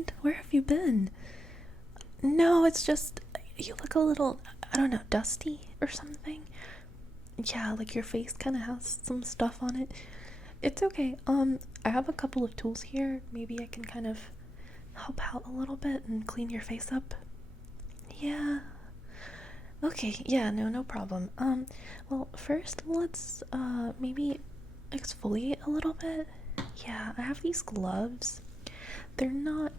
happened? Where have you been? No, it's just you look a little, I don't know, dusty or something. Yeah, like your face kind of has some stuff on it. It's okay. I have a couple of tools here. Maybe I can kind of help out a little bit and clean your face up. Yeah. Okay, yeah, no problem. Well, first let's maybe exfoliate a little bit. Yeah, I have these gloves. They're not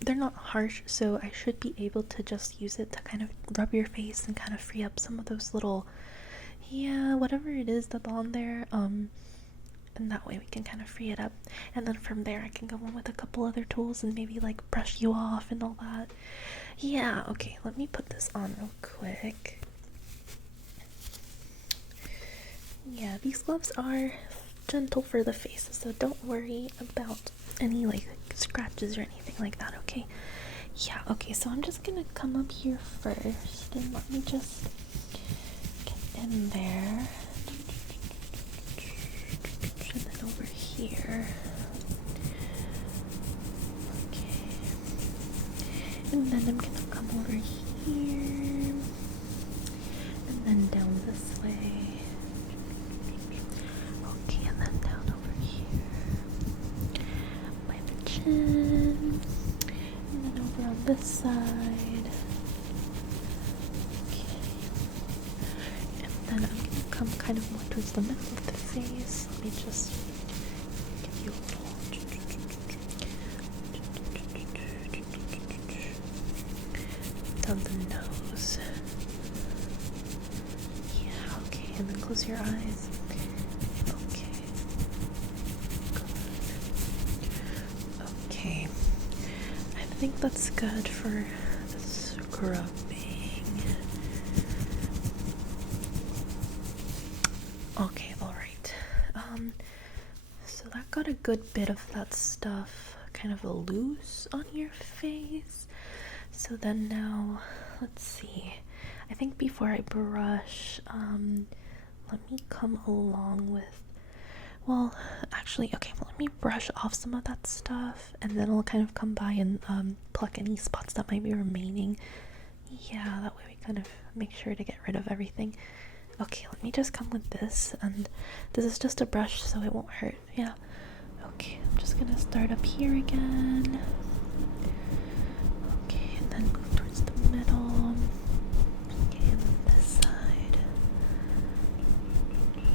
they're not harsh, so I should be able to just use it to kind of rub your face and kind of free up some of those little, yeah, whatever it is that's on there. And that way we can kind of free it up. And then from there I can go in with a couple other tools and maybe like brush you off and all that. Yeah, okay, let me put this on real quick. Yeah, these gloves are gentle for the face, so don't worry about any like scratches or anything like that, okay? Yeah, okay, so I'm just gonna come up here first and let me just get in there. And then over here. Okay. And then I'm gonna come over here. And then down this way. Okay, and then down over here. By the chin. And then over on this side. Okay. And then I'm gonna come kind of more towards the middle of the face. Let me just give you a little down the nose. Yeah, okay, and then close your eyes. Okay. Good. Okay. I think that's good for the scrubbing. Okay, alright. So that got a good bit of that stuff kind of loose on your face. So then now, let's see. I think before I brush, let me come along with, well, actually, okay, well, let me brush off some of that stuff, and then I'll kind of come by and pluck any spots that might be remaining. Yeah, that way we kind of make sure to get rid of everything. Okay, let me just come with this, and this is just a brush, so it won't hurt. Yeah. Okay, I'm just gonna start up here again. Okay, and then move towards the middle. Okay, and then this side. Okay,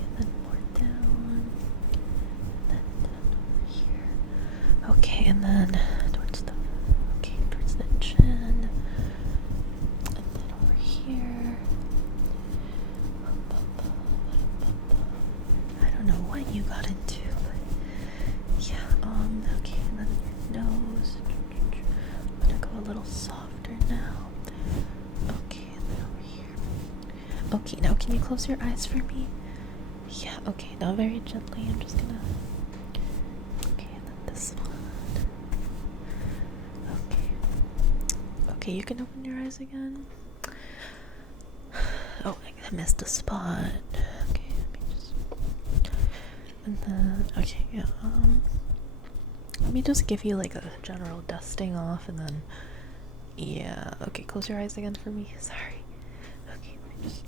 and then more down. And then down over here. Okay, and then towards the chin. And then over here. I don't know what you got into, but yeah, okay, and then your nose. I'm gonna go a little softer now. Okay, and then over here. Okay, now can you close your eyes for me? Yeah, okay, now very gently, I'm just gonna, okay, and then this one. Okay. Okay, you can open your eyes again. Oh, I missed a spot. Okay, let me just. And then, okay, yeah, let me just give you like a general dusting off and then, yeah, okay, close your eyes again for me. Sorry. Okay, let me just.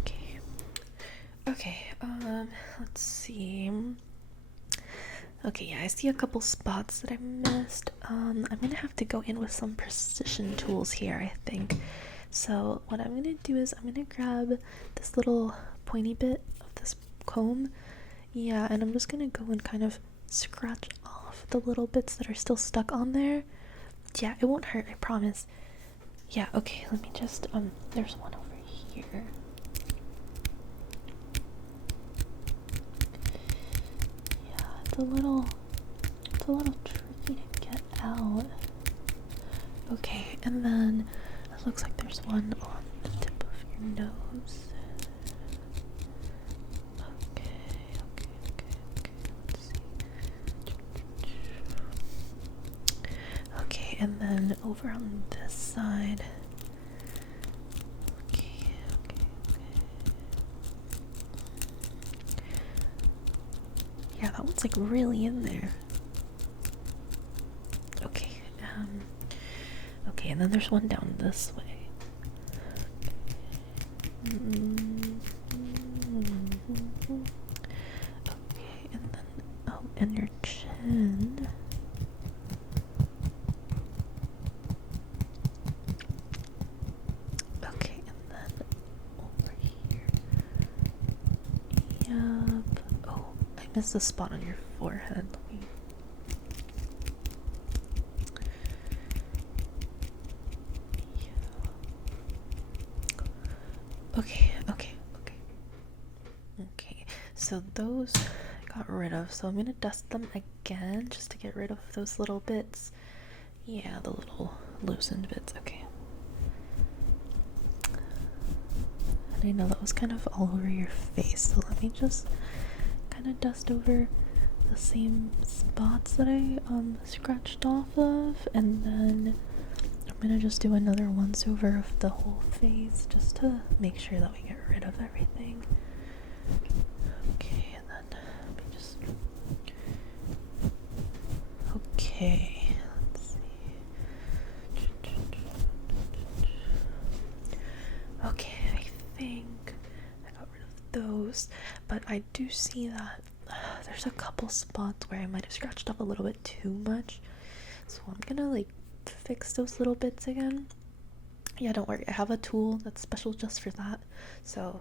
Okay. Okay, let's see. Okay, yeah, I see a couple spots that I missed. I'm gonna have to go in with some precision tools here, I think. So what I'm gonna do is I'm gonna grab this little pointy bit of this comb. Yeah, and I'm just gonna go and kind of scratch off the little bits that are still stuck on there. Yeah, it won't hurt, I promise. Yeah, okay, let me just, there's one over here. It's a little tricky to get out. Okay, and then it looks like there's one on the tip of your nose. Okay, let's see. Okay, and then over on this side. Okay. Yeah, that one's like really in there. Okay, okay, and then there's one down this way. Okay, and then, oh, and your chin. Okay, and then over here. Yup. Oh, I missed a spot on your forehead. Let me... Okay, okay, okay. Okay, so those I got rid of, so I'm gonna dust them again just to get rid of those little bits. Yeah, the little loosened bits, okay. And I know that was kind of all over your face, so let me just kind of dust over the same spots that I scratched off of, and then I'm gonna just do another once over of the whole face just to make sure that we get rid of everything. Okay, and then let me just... Okay, let's see. Okay, I think I got rid of those, but I do see that there's a couple spots where I might have scratched off a little bit too much, so I'm gonna like fix those little bits again. Yeah, don't worry, I have a tool that's special just for that. So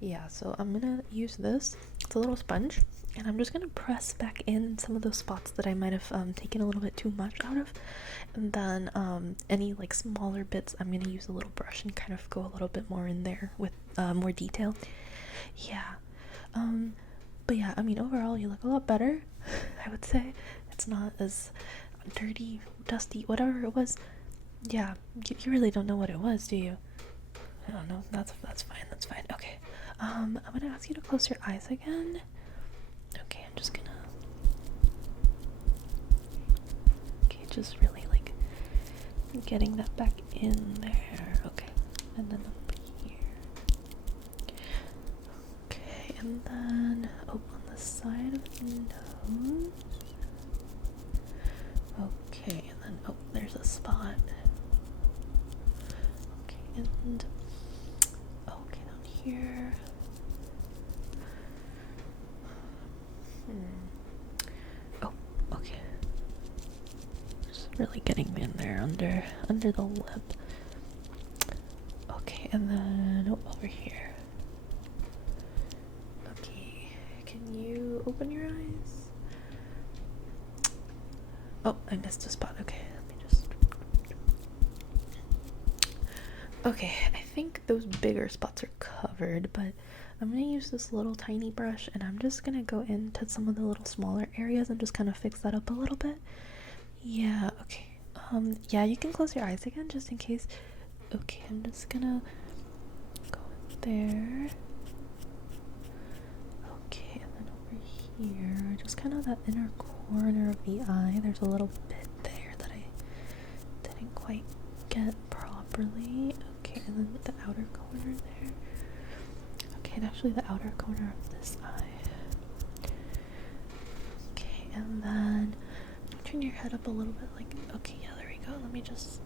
yeah, so I'm gonna use this. It's a little sponge, and I'm just gonna press back in some of those spots that I might have taken a little bit too much out of, and then any like smaller bits I'm gonna use a little brush and kind of go a little bit more in there with more detail. Yeah, but yeah, I mean, overall you look a lot better. I would say it's not as dirty, dusty, whatever it was. Yeah, you really don't know what it was, do you? I don't know. That's fine. That's fine. Okay. I'm gonna ask you to close your eyes again. Okay, I'm just gonna... Okay, just really like getting that back in there. Okay, and then up here. Okay, and then on the side of the nose. Okay, and then there's a spot. Okay, and okay, down here. Oh, okay. Just really getting in there under the lip. Okay, and then over here. Okay, can you open your eyes? Oh, I missed a spot. Okay, let me just... Okay, I think those bigger spots are covered, but I'm gonna use this little tiny brush, and I'm just gonna go into some of the little smaller areas and just kind of fix that up a little bit. Yeah, okay. Yeah, you can close your eyes again just in case. Okay, I'm just gonna go in there. Okay, and then over here, just kind of that inner corner of the eye, there's a little bit there that I didn't quite get properly. Okay, and then the outer corner there. Okay, and actually the outer corner of this eye. Okay, and then turn your head up a little bit, like, okay, yeah, there we go. Let me just,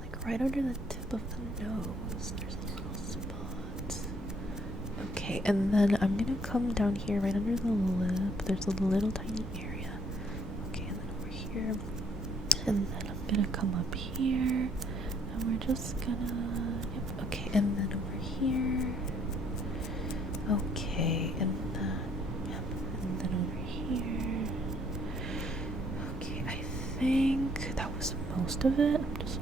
like, right under the tip of the nose, there's a little spot. Okay, and then I'm gonna come down here right under the lip. There's a little tiny area. Okay, and then over here. And then I'm gonna come up here. And we're just gonna... Yep, okay, and then over here. Okay, and then... Yep, and then over here. Okay, I think that was most of it. I'm just...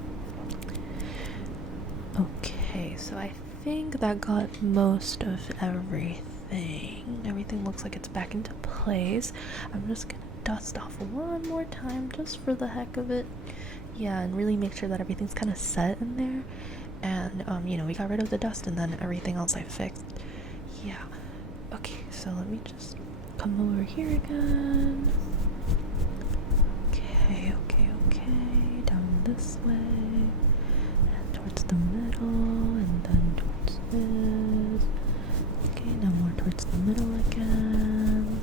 Okay, so I think that got most of everything. Everything looks like it's back into place. I'm just gonna dust off one more time just for the heck of it. Yeah, and really make sure that everything's kind of set in there. And, you know, we got rid of the dust and then everything else I fixed. Yeah. Okay, so let me just come over here again. Okay, okay, okay. Down this way. And towards the middle. And then towards this. Okay, now more towards the middle again.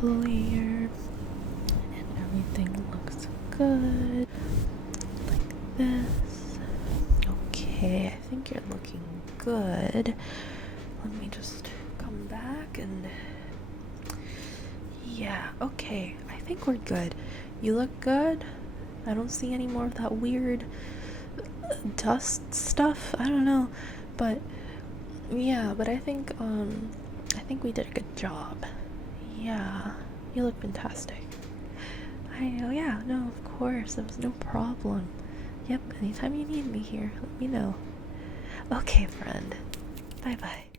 clear, and everything looks good, like this. Okay, I think you're looking good. Let me just come back and... Yeah, okay, I think we're good. You look good. I don't see any more of that weird dust stuff. I don't know, but yeah, but I think we did a good job. Yeah, you look fantastic. I know, yeah, no, of course, it was no problem. Yep, anytime you need me here, let me know. Okay, friend. Bye bye.